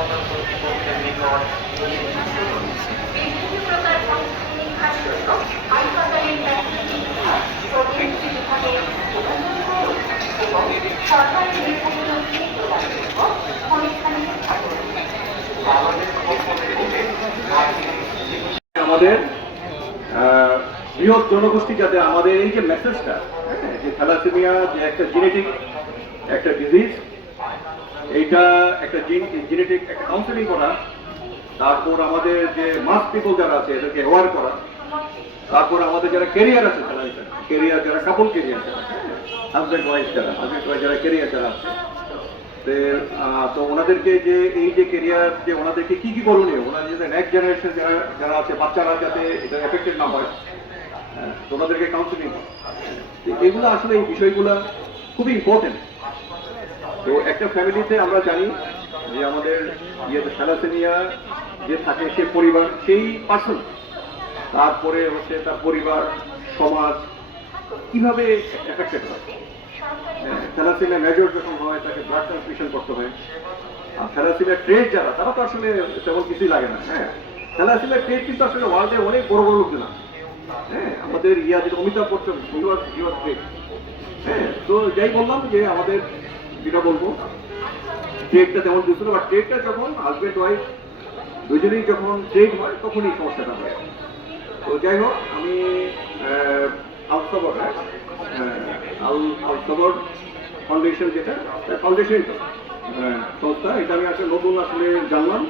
আমাদের বৃহৎ জনগোষ্ঠী যাতে আমাদের এই যে মেসেজটা, যে থ্যালাসেমিয়া যে একটা জেনেটিক একটা ডিজিজ, এইটা একটা জেনেটিক একটা কাউন্সেলিং করা, তারপর আমাদের যে মাস পিপল যারা আছে এদেরকে অ্যাওয়ার করা, তারপর আমাদের যারা ক্যারিয়ার আছে ক্যারিয়ার যারা কাপল ক্যারিয়ার যারা হাজব্যান্ড ওয়াইফ যারা ক্যারিয়ার যারা আছে, তো ওনাদেরকে যে এই যে ক্যারিয়ার যে ওনাদেরকে কি কি করণীয়, ওনাদের যে নেক্সট জেনারেশন যারা আছে বাচ্চারা যাতে এটা এফেক্টেড না হয়, তো ওনাদেরকে কাউন্সিলিং, এগুলো আসলে এই বিষয়গুলো খুবই ইম্পর্টেন্ট। তো একটা ফ্যামিলিতে আমরা জানি যে আমাদের থ্যালাসেমিয়া যে থাকে সে পরিবার, সেই পার্সন, তারপরে হচ্ছে তার পরিবার, সমাজ কিভাবে এফেক্টেড হয়। থ্যালাসেমিয়া মেজর যখন হয় তাকে ব্লাড ট্রান্সফিউশন করতে হয়। আর থ্যালাসেমিয়া ট্রেড যারা, তারা তো আসলে তেমন কিছুই লাগে না। থ্যালাসেমিয়া ট্রেড কিন্তু আসলে ওয়ার্ল্ডে অনেক বড় বড় লোকজন আছে। আমাদের যেটা অমিতাভ বচ্চন, তো যাই বললাম যে আমাদের যেটা বলবো ট্রেডটা তেমন বুঝতে না, বা ট্রেডটা যখন হাজব্যান্ড ওয়াইফ দুজনেই যখন ট্রেড হয় তখনই সমস্যাটা হয়। তো যাই হোক, আমি আল-সবর ফাউন্ডেশন, যেটা ফাউন্ডেশন সংস্থা, এটা আমি আসলে নতুন আসলে জানলাম।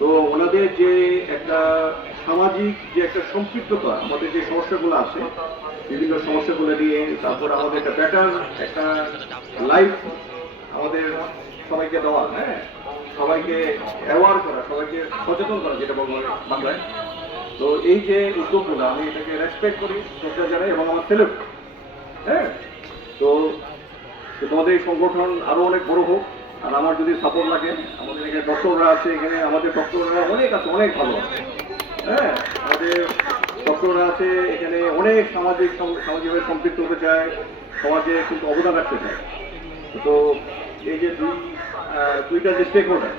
তো ওনাদের যে একটা সামাজিক যে একটা সম্পৃক্ততা, আমাদের যে সমস্যাগুলো আছে বিভিন্ন সমস্যাগুলো নিয়ে, তারপর আমাদের একটা বেটার একটা লাইফ আমাদের সবাইকে দেওয়া, সবাইকে অ্যাওয়ার করা, সবাইকে সচেতন করা, যেটা বলবো বাংলায়। তো এই যে উদ্যোগগুলো আমি এটাকে রেসপেক্ট করি, শ্রদ্ধা জানাই এবং আমার সেলেক্ট। তো তোমাদের এই সংগঠন আরো অনেক বড় হোক। আর আমার যদি সাপোর্ট লাগে, আমাদের এখানে ডক্টররা আছে, এখানে আমাদের ডক্টররা অনেক আছে, অনেক ভালো আছে। আমাদের ডক্টররা আছে এখানে, অনেক সামাজিকভাবে সম্পৃক্ত হতে চায়, সমাজে কিন্তু অবদান রাখতে চায়। তো এই যে দুইটা যে স্টেক হোল্ডার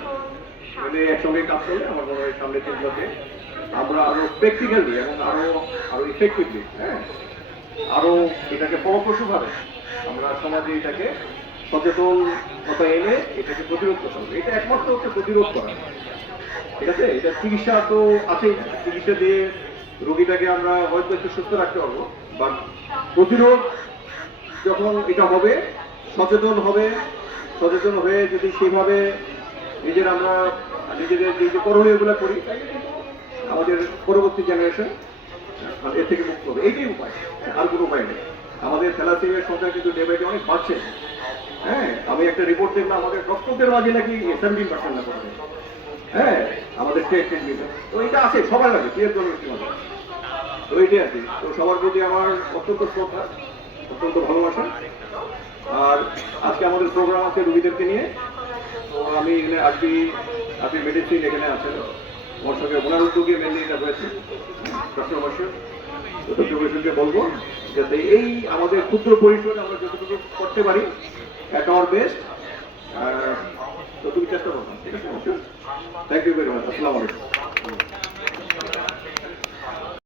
একসঙ্গে কাজ করলে আমার মনে হয় সামনে দিনগুলোতে আমরা আরো প্র্যাকটিক্যালি এবং আরো ইফেক্টিভলি, আরো এটাকে ফলপ্রসূভাবে আমরা সমাজে এটাকে সচেতনতা এনে এটাকে প্রতিরোধ করতে হবে। এটা একমাত্র হচ্ছে প্রতিরোধ করা, ঠিক আছে? এটা চিকিৎসা তো আছেই, চিকিৎসা দিয়ে রোগীটাকে আমরা হয়তো একটু সুস্থ রাখতে পারবো, বাট প্রতিরোধ যখন এটা হবে, সচেতন হয়ে যদি সেইভাবে আমরা নিজেদের যে করণীয়গুলো করি, আমাদের পরবর্তী জেনারেশন এর থেকে মুক্ত হবে। এইটাই উপায়, আর কোনো উপায় নেই। আমাদের থ্যালাসেমিয়ার সংখ্যা কিন্তু ডে বাই ডে অনেক বাড়ছে। আমি একটা রিপোর্ট দেখলাম, আমাদের ডক্টরদের মাঝে নাকি 17% না করে, আমাদের ট্রিটমেন্ট। তো এটা আছে সবার লাগে, ক্লিয়ার জনগোষ্ঠীর মাঝে। তো এইটাই আর কি। তো সবার প্রতি আমার অত্যন্ত শ্রদ্ধা, অত্যন্ত ভালোবাসা। আর আজকে আমাদের প্রোগ্রাম আছে রোগীদেরকে নিয়ে। তো আমি এখানে আপনি মেডিসিন এখানে আছেন, আমার সঙ্গে ওনার উদ্যোগে মেনলি এটা হয়েছে। ডক্টর বলবো যাতে এই আমাদের ক্ষুদ্র পরিসরে আমরা যতটুকু করতে পারি অ্যাট আওয়ার বেস্ট, ততটুকু চেষ্টা করবো। ঠিক আছে? Thank you very much. আসসালামু আলাইকুম।